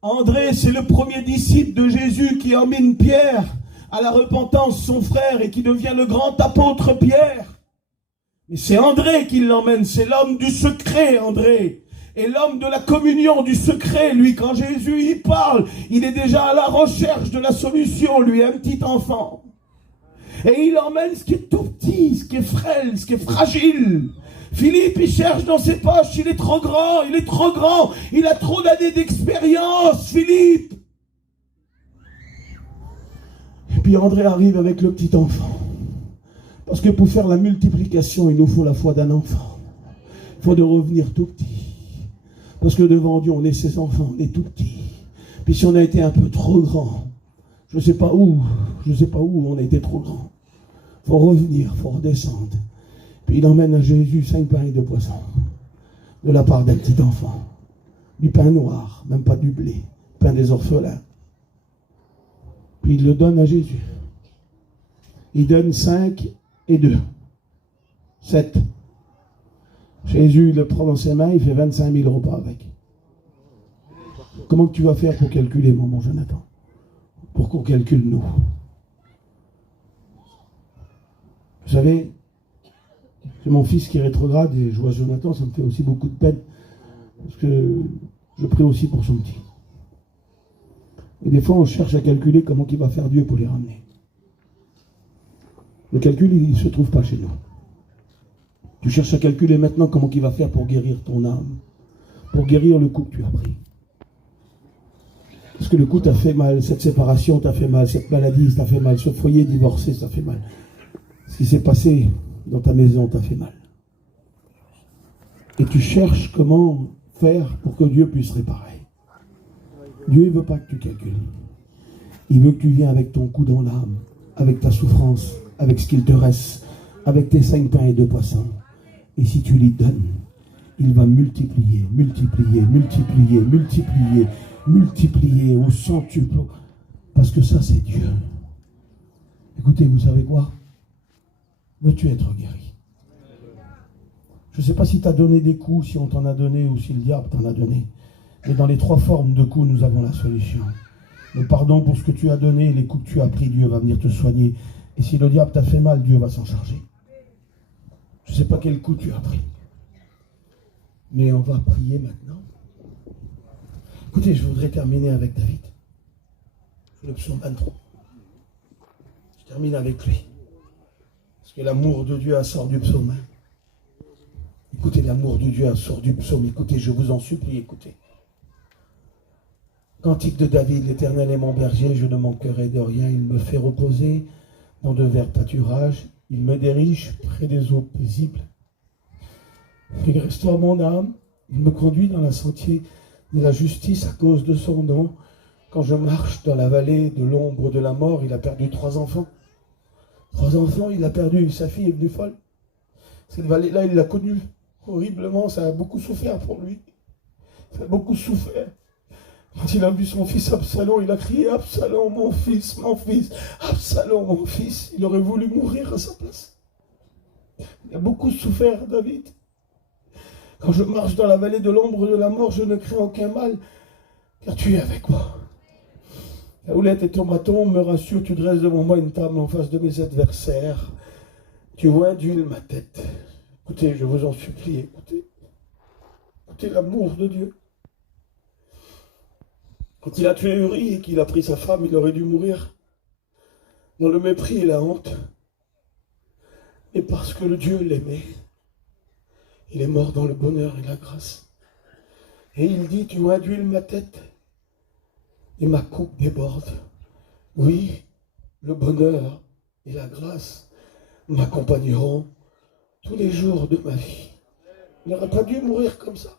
André, c'est le premier disciple de Jésus qui emmène Pierre à la repentance, son frère, et qui devient le grand apôtre Pierre. Mais c'est André qui l'emmène, c'est l'homme du secret, André. Et l'homme de la communion, du secret, lui, quand Jésus y parle, il est déjà à la recherche de la solution, lui, un petit enfant. Et il emmène ce qui est tout petit, ce qui est frêle, ce qui est fragile. Philippe, il cherche dans ses poches, il est trop grand, il est trop grand, il a trop d'années d'expérience, Philippe. Et puis André arrive avec le petit enfant. Parce que pour faire la multiplication, il nous faut la foi d'un enfant. Il faut de revenir tout petit. Parce que devant Dieu, on est ses enfants, on est tout petit. Puis si on a été un peu trop grand, je ne sais pas où on a été trop grand. Il faut revenir, il faut redescendre. Puis il emmène à Jésus 5 pains et 2 poissons. De la part d'un petit enfant. Du pain noir, même pas du blé. Pain des orphelins. Puis il le donne à Jésus. Il donne 5 et 2. 7. Jésus, il le prend dans ses mains, il fait 25 000 repas avec. Comment tu vas faire pour calculer, mon Jonathan? Pour qu'on calcule nous. Vous savez, c'est mon fils qui est rétrograde et je vois Jonathan, ça me fait aussi beaucoup de peine. Parce que je prie aussi pour son petit. Et des fois, on cherche à calculer comment il va faire Dieu pour les ramener. Le calcul, il ne se trouve pas chez nous. Tu cherches à calculer maintenant comment il va faire pour guérir ton âme, pour guérir le coup que tu as pris. Parce que le coup t'a fait mal, cette séparation t'a fait mal, cette maladie t'a fait mal, ce foyer divorcé, ça fait mal. Ce qui s'est passé dans ta maison t'a fait mal. Et tu cherches comment faire pour que Dieu puisse réparer. Dieu ne veut pas que tu calcules. Il veut que tu viennes avec ton coup dans l'âme, avec ta souffrance, avec ce qu'il te reste, avec tes 5 pains et 2 poissons. Et si tu lui donnes, il va multiplier, multiplier, multiplier, multiplier, multiplier au centuple. Parce que ça, c'est Dieu. Écoutez, vous savez quoi? Veux-tu être guéri? Je ne sais pas si tu as donné des coups, si on t'en a donné ou si le diable t'en a donné. Mais dans les 3 formes de coups, nous avons la solution. Le pardon pour ce que tu as donné, les coups que tu as pris, Dieu va venir te soigner. Et si le diable t'a fait mal, Dieu va s'en charger. Je ne sais pas quel coup tu as pris. Mais on va prier maintenant. Écoutez, je voudrais terminer avec David. Le psaume 23. Je termine avec lui. Parce que l'amour de Dieu sort du psaume. Écoutez, l'amour de Dieu sort du psaume. Écoutez, je vous en supplie, écoutez. Cantique de David, l'Éternel est mon berger, je ne manquerai de rien. Il me fait reposer dans de verts pâturages. Il me dirige près des eaux paisibles. Il restaure mon âme. Il me conduit dans la sentier de la justice à cause de son nom. Quand je marche dans la vallée de l'ombre de la mort, il a perdu 3 enfants. 3 enfants, il a perdu. Sa fille est venue folle. Cette vallée-là, il l'a connue horriblement. Ça a beaucoup souffert pour lui. Ça a beaucoup souffert. Quand il a vu son fils Absalom, il a crié « Absalom, mon fils, Absalom, mon fils ». Il aurait voulu mourir à sa place. Il a beaucoup souffert, David. Quand je marche dans la vallée de l'ombre de la mort, je ne crains aucun mal, car tu es avec moi. Ta houlette et ton bâton me rassurent, tu dresses devant moi une table en face de mes adversaires. Tu vois d'huile ma tête. Écoutez, je vous en supplie, écoutez. Écoutez l'amour de Dieu. Quand il a tué Uri et qu'il a pris sa femme, il aurait dû mourir dans le mépris et la honte. Et parce que le Dieu l'aimait, il est mort dans le bonheur et la grâce. Et il dit, tu as d'huile ma tête et ma coupe déborde. Oui, le bonheur et la grâce m'accompagneront tous les jours de ma vie. Il n'aurait pas dû mourir comme ça.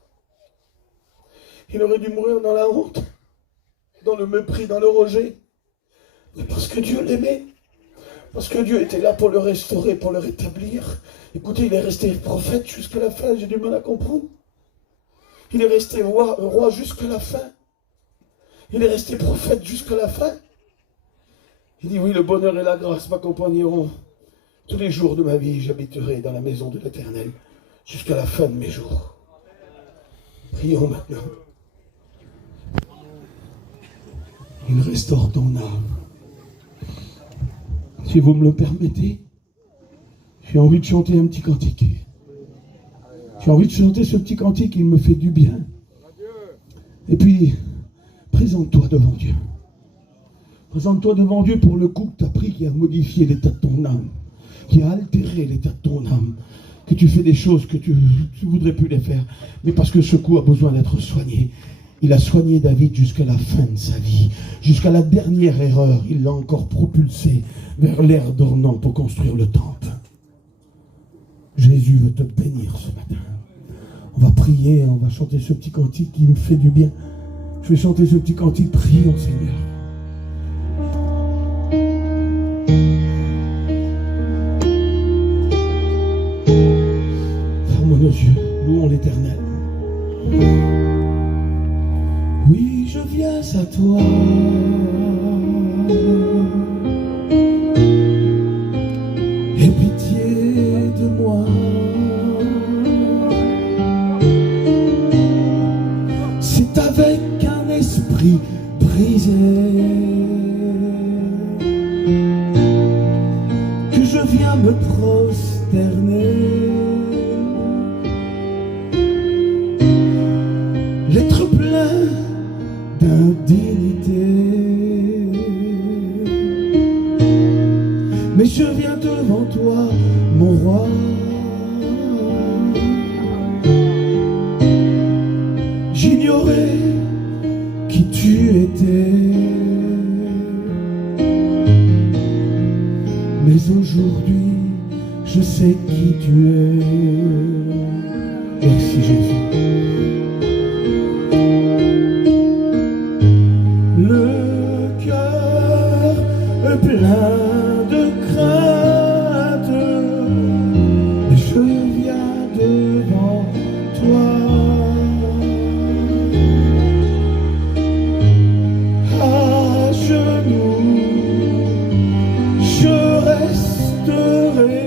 Il aurait dû mourir dans la honte, dans le mépris, dans le rejet. Mais parce que Dieu l'aimait. Parce que Dieu était là pour le restaurer, pour le rétablir. Écoutez, il est resté prophète jusqu'à la fin, j'ai du mal à comprendre. Il est resté roi jusqu'à la fin. Il est resté prophète jusqu'à la fin. Il dit, oui, le bonheur et la grâce m'accompagneront. Tous les jours de ma vie, j'habiterai dans la maison de l'Éternel jusqu'à la fin de mes jours. Prions maintenant. Il restaure ton âme. Si vous me le permettez, j'ai envie de chanter un petit cantique. J'ai envie de chanter ce petit cantique, il me fait du bien. Et puis, présente-toi devant Dieu. Présente-toi devant Dieu pour le coup que tu as pris qui a modifié l'état de ton âme, qui a altéré l'état de ton âme, que tu fais des choses que tu ne voudrais plus les faire, mais parce que ce coup a besoin d'être soigné. Il a soigné David jusqu'à la fin de sa vie, jusqu'à la dernière erreur. Il l'a encore propulsé vers l'ère dormant pour construire le temple. Jésus veut te bénir ce matin. On va prier, on va chanter ce petit cantique qui me fait du bien. Je vais chanter ce petit cantique, prions Seigneur. Fermons nos yeux, louons l'Éternel. Oui, je viens à toi. Aie pitié de moi. l'esprit brisé, que je viens me prosterner, l'être plein d'indignité, mais je viens devant toi, mon roi. J'ignorais qui tu étais, mais aujourd'hui je sais qui tu es. Merci Jésus. Le cœur plein de crainte, je viens devant toi. Je resterai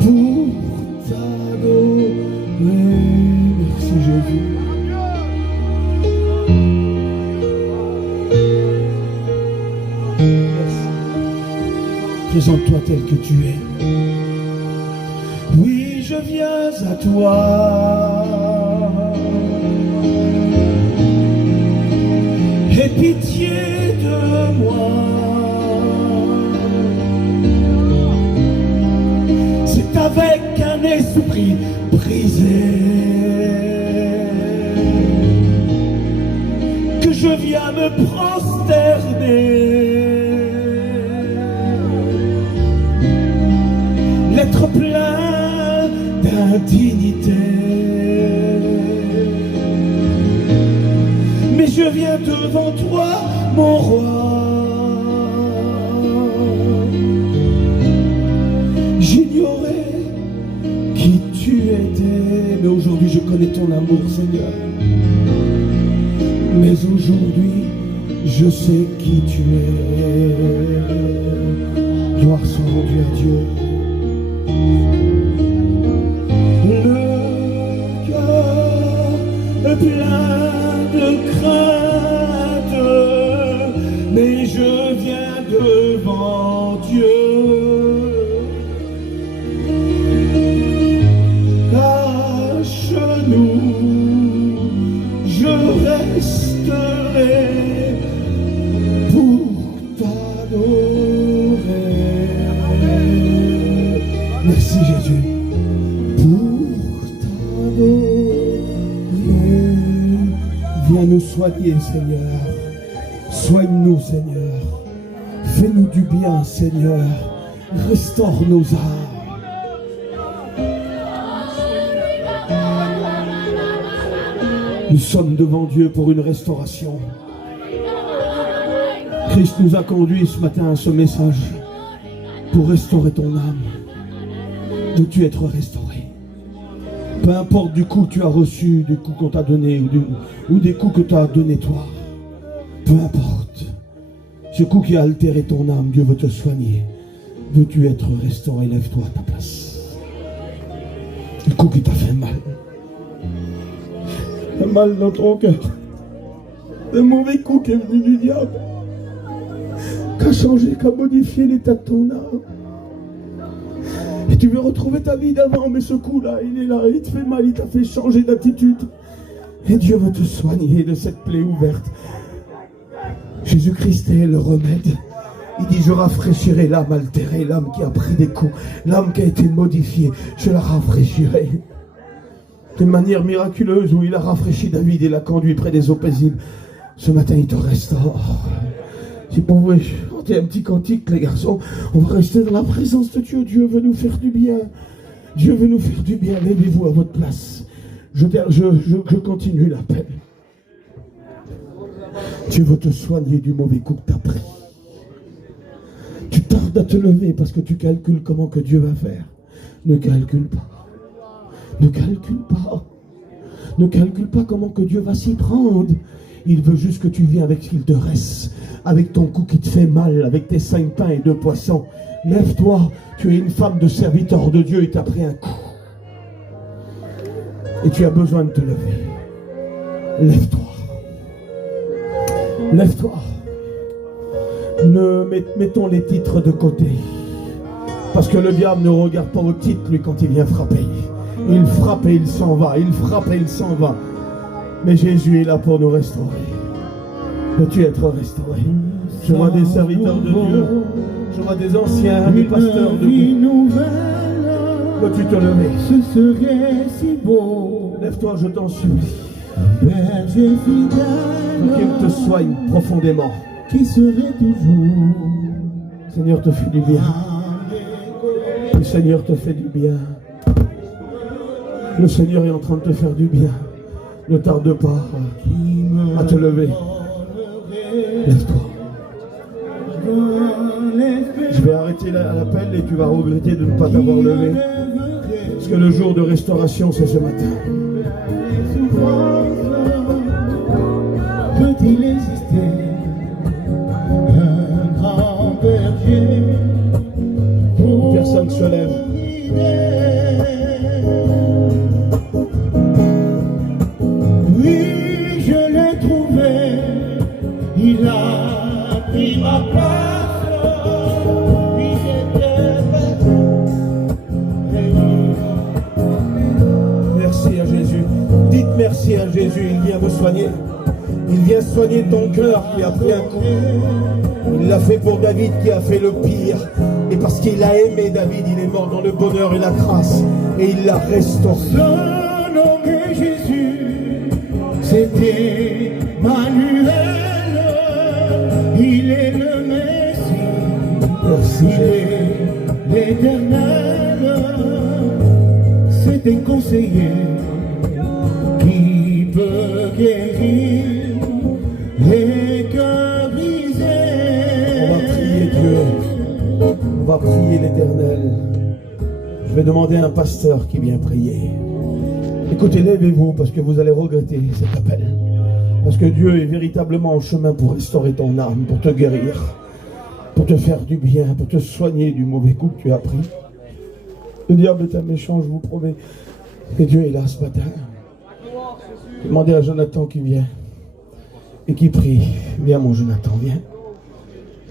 pour t'adorer. Merci Jésus. Merci. Présente-toi tel que tu es. Oui, je viens à toi. Aie pitié de moi. C'est avec un esprit brisé que je viens me prosterner, l'être plein d'indignité, mais je viens devant toi, mon roi. J'ignorais qui tu étais, mais aujourd'hui je connais ton amour, Seigneur. Mais aujourd'hui je sais qui tu es. Gloire soit rendue à Dieu. Le cœur plein de crainte, mais je viens devant Dieu. À genoux, je resterai pour t'adorer. Merci Jésus. Pour t'adorer. Viens nous soigner, Seigneur. Soigne-nous, Seigneur. Fais-nous du bien, Seigneur. Restaure nos âmes. Nous sommes devant Dieu pour une restauration. Christ nous a conduits ce matin à ce message pour restaurer ton âme. Veux-tu être restauré? Peu importe du coup que tu as reçu, du coup qu'on t'a donné ou des coups que tu as donné toi. Peu importe. Ce coup qui a altéré ton âme, Dieu veut te soigner. Veux-tu être restauré? Lève-toi à ta place. Le coup qui t'a fait mal. Un mal dans ton cœur. Un mauvais coup qui est venu du diable. Qui a changé, qui a modifié l'état de ton âme. Et tu veux retrouver ta vie d'avant, mais ce coup-là, il est là, il te fait mal, il t'a fait changer d'attitude. Et Dieu veut te soigner de cette plaie ouverte. Jésus-Christ est le remède. Il dit, je rafraîchirai l'âme altérée, l'âme qui a pris des coups, l'âme qui a été modifiée, je la rafraîchirai. De manière miraculeuse, où il a rafraîchi David et l'a conduit près des eaux paisibles. Ce matin, il te restaure. Si vous pouvez chanter un petit cantique, les garçons, on va rester dans la présence de Dieu. Dieu veut nous faire du bien. Dieu veut nous faire du bien. Levez-vous à votre place. Je continue l'appel. Dieu veut te soigner du mauvais coup que tu as pris. Tu tardes à te lever parce que tu calcules comment que Dieu va faire. Ne calcule pas. Ne calcule pas. Ne calcule pas comment que Dieu va s'y prendre. Il veut juste que tu viennes avec ce qu'il te reste. Avec ton cou qui te fait mal. Avec tes 5 pains et 2 poissons. Lève-toi. Tu es une femme de serviteur de Dieu et tu as pris un coup. Et tu as besoin de te lever. Lève-toi. Lève-toi. Mettons les titres de côté. Parce que le diable ne regarde pas au titre, lui, quand il vient frapper. Il frappe et il s'en va. Il frappe et il s'en va. Mais Jésus est là pour nous restaurer. Peux-tu être restauré? Je vois des serviteurs de Dieu. Je vois des anciens, des pasteurs de Dieu. Peux-tu te lever? Ce serait si beau. Lève-toi, je t'en supplie. Berger fidèle, Qu'il te soigne profondément. qui serait toujours Seigneur te fait du bien. Le Seigneur te fait du bien. Le Seigneur est en train de te faire du bien. Ne tarde pas à te lever. Lève-toi. Je vais arrêter l'appel et tu vas regretter de ne pas t'avoir levé. Parce que le jour de restauration, c'est ce matin. peut-il exister un grand berger pour Personne se lève. Oui, je l'ai trouvé, il a pris ma place, oui, j'étais Merci à Jésus. Dites merci à Jésus. Il vient vous soigner. Il vient soigner ton cœur qui a pris un coup. Il l'a fait pour David qui a fait le pire. Et parce qu'il a aimé David, il est mort dans le bonheur et la grâce. Et il l'a restauré. son nom est Jésus, c'était Manuel, il est le Messie, Merci il Jésus. est l'Éternel, c'est un conseiller qui peut guérir les cœurs brisés. On va prier Dieu. On va prier l'Éternel. Je vais demander à un pasteur qui vient prier. Écoutez, levez-vous parce que vous allez regretter cet appel. Parce que Dieu est véritablement en chemin pour restaurer ton âme, pour te guérir, pour te faire du bien, pour te soigner du mauvais coup que tu as pris. Le diable est un méchant, je vous promets. Et Dieu est là ce matin. Demandez à Jonathan qui vient et qui prie. Viens mon Jonathan, viens.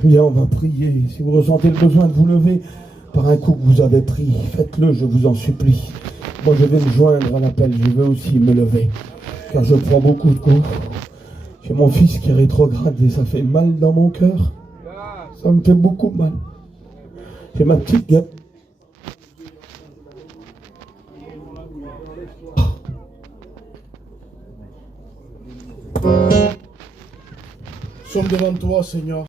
Viens, on va prier. Si vous ressentez le besoin de vous lever par un coup que vous avez pris, faites-le, je vous en supplie. Moi, je vais me joindre à l'appel. Je veux aussi me lever, car je prends beaucoup de coups. J'ai mon fils qui est rétrograde et ça fait mal dans mon cœur. Ça me fait beaucoup mal. J'ai ma petite gueule. Nous sommes devant toi, Seigneur.